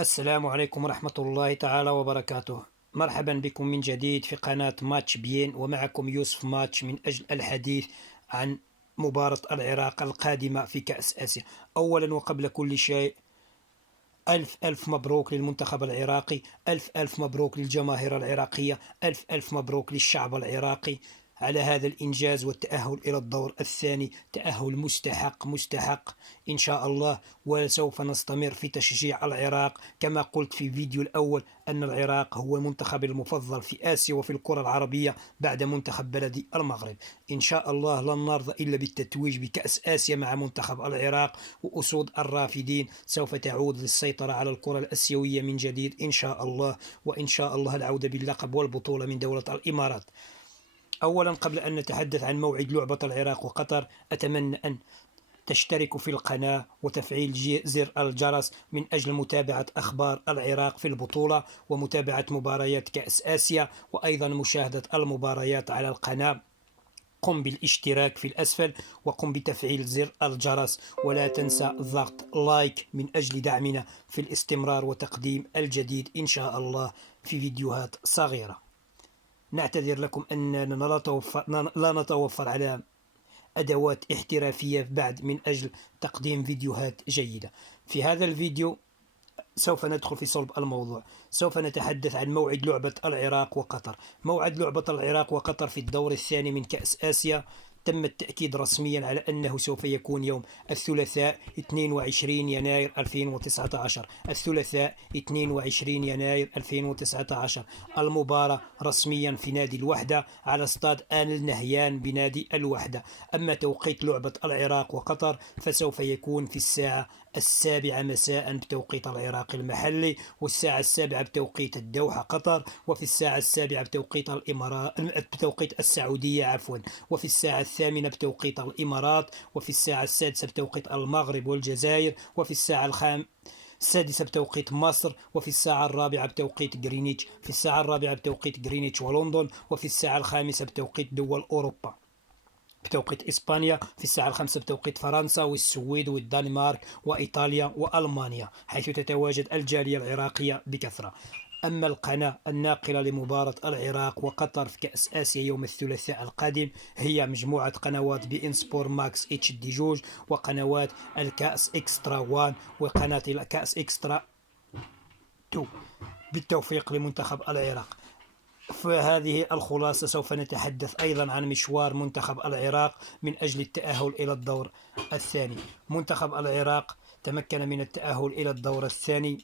السلام عليكم ورحمة الله تعالى وبركاته. مرحبا بكم من جديد في قناة ماتش بيين، ومعكم يوسف ماتش من أجل الحديث عن مباراة العراق القادمة في كأس آسيا. أولا وقبل كل شيء، ألف ألف مبروك للمنتخب العراقي، ألف ألف مبروك للجماهير العراقية، ألف ألف مبروك للشعب العراقي على هذا الإنجاز والتأهل إلى الدور الثاني. تأهل مستحق مستحق إن شاء الله، وسوف نستمر في تشجيع العراق. كما قلت في الفيديو الأول أن العراق هو المنتخب المفضل في آسيا وفي الكرة العربية بعد منتخب بلدي المغرب. إن شاء الله لن نرضى إلا بالتتويج بكأس آسيا مع منتخب العراق، وأسود الرافدين سوف تعود للسيطرة على الكرة الآسيوية من جديد إن شاء الله، وإن شاء الله العودة باللقب والبطولة من دولة الإمارات. أولا، قبل أن نتحدث عن موعد لعبة العراق وقطر، أتمنى أن تشتركوا في القناة وتفعيل زر الجرس من أجل متابعة أخبار العراق في البطولة ومتابعة مباريات كأس آسيا، وأيضا مشاهدة المباريات على القناة. قم بالاشتراك في الأسفل وقم بتفعيل زر الجرس، ولا تنسى ضغط لايك من أجل دعمنا في الاستمرار وتقديم الجديد إن شاء الله في فيديوهات صغيرة. نعتذر لكم أننا لا نتوفر على أدوات احترافية بعد من أجل تقديم فيديوهات جيدة. في هذا الفيديو سوف ندخل في صلب الموضوع. سوف نتحدث عن موعد لعبة العراق وقطر. موعد لعبة العراق وقطر في الدور الثاني من كأس آسيا تم التأكيد رسميا على أنه سوف يكون يوم الثلاثاء 22 يناير 2019. الثلاثاء 22 يناير 2019. المباراة رسميا في نادي الوحدة على استاد آل نهيان بنادي الوحدة. أما توقيت لعبة العراق وقطر فسوف يكون في الساعة 7 مساء بتوقيت العراق المحلي، والساعة 7 بتوقيت الدوحة قطر، وفي الساعة 7 بتوقيت الإمارات بتوقيت السعودية عفوا، وفي الساعة 8 بتوقيت الإمارات، وفي الساعة 6 بتوقيت المغرب والجزائر، وفي الساعة 6 بتوقيت مصر، وفي الساعة 4 بتوقيت غرينتش، في الساعة 4 بتوقيت غرينتش ولندن، وفي الساعة 5 بتوقيت دول أوروبا بتوقيت إسبانيا، في الساعة 5 بتوقيت فرنسا والسويد والدنمارك وإيطاليا وألمانيا، حيث تتواجد الجالية العراقية بكثرة. أما القناة الناقلة لمباراة العراق وقطر في كأس آسيا يوم الثلاثاء القادم هي مجموعة قنوات بي إن سبور ماكس اتش دي جوج، وقنوات الكأس إكسترا 1، وقناة الكأس إكسترا 2، بالتوفيق لمنتخب العراق. فهذه الخلاصة. سوف نتحدث أيضا عن مشوار منتخب العراق من أجل التأهل إلى الدور الثاني. منتخب العراق تمكن من التأهل إلى الدور الثاني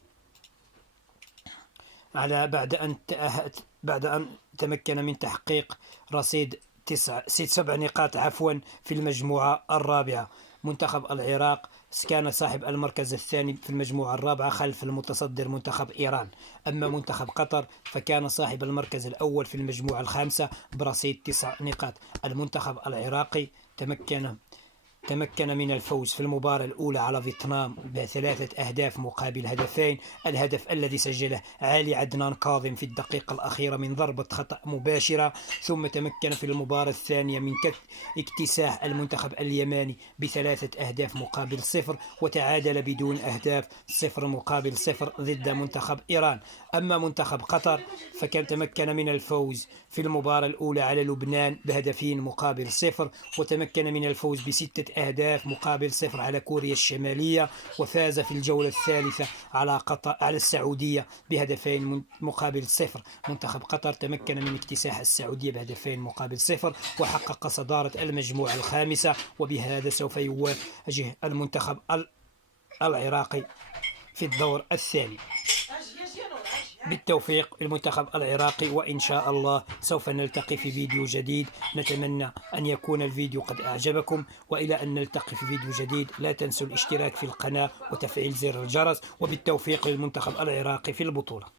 بعد أن تمكن من تحقيق رصيد 7 نقاط في المجموعة الرابعة. منتخب العراق كان صاحب المركز الثاني في المجموعة الرابعة خلف المتصدر منتخب إيران. أما منتخب قطر فكان صاحب المركز الأول في المجموعة الخامسة برصيد 9 نقاط. المنتخب العراقي تمكن من الفوز في المباراة الأولى على فيتنام ب3 أهداف مقابل هدفين. الهدف الذي سجله علي عدنان كاظم في الدقيقة الأخيرة من ضربة خطأ مباشرة. ثم تمكن في المباراة الثانية من اكتساح المنتخب اليماني ب3 أهداف مقابل 0، وتعادل بدون أهداف 0-0 ضد منتخب إيران. أما منتخب قطر فكان تمكن من الفوز في المباراة الأولى على لبنان بهدفين مقابل 0، وتمكن من الفوز ب6 أهداف مقابل 0 على كوريا الشمالية، وفاز في الجولة الثالثة على السعودية بهدفين مقابل 0. منتخب قطر تمكن من اكتساح السعودية بهدفين مقابل 0 وحقق صدارة المجموعة الخامسة، وبهذا سوف يواجه المنتخب العراقي في الدور الثاني. بالتوفيق للمنتخب العراقي، وإن شاء الله سوف نلتقي في فيديو جديد. نتمنى أن يكون الفيديو قد أعجبكم، وإلى أن نلتقي في فيديو جديد لا تنسوا الاشتراك في القناة وتفعيل زر الجرس، وبالتوفيق للمنتخب العراقي في البطولة.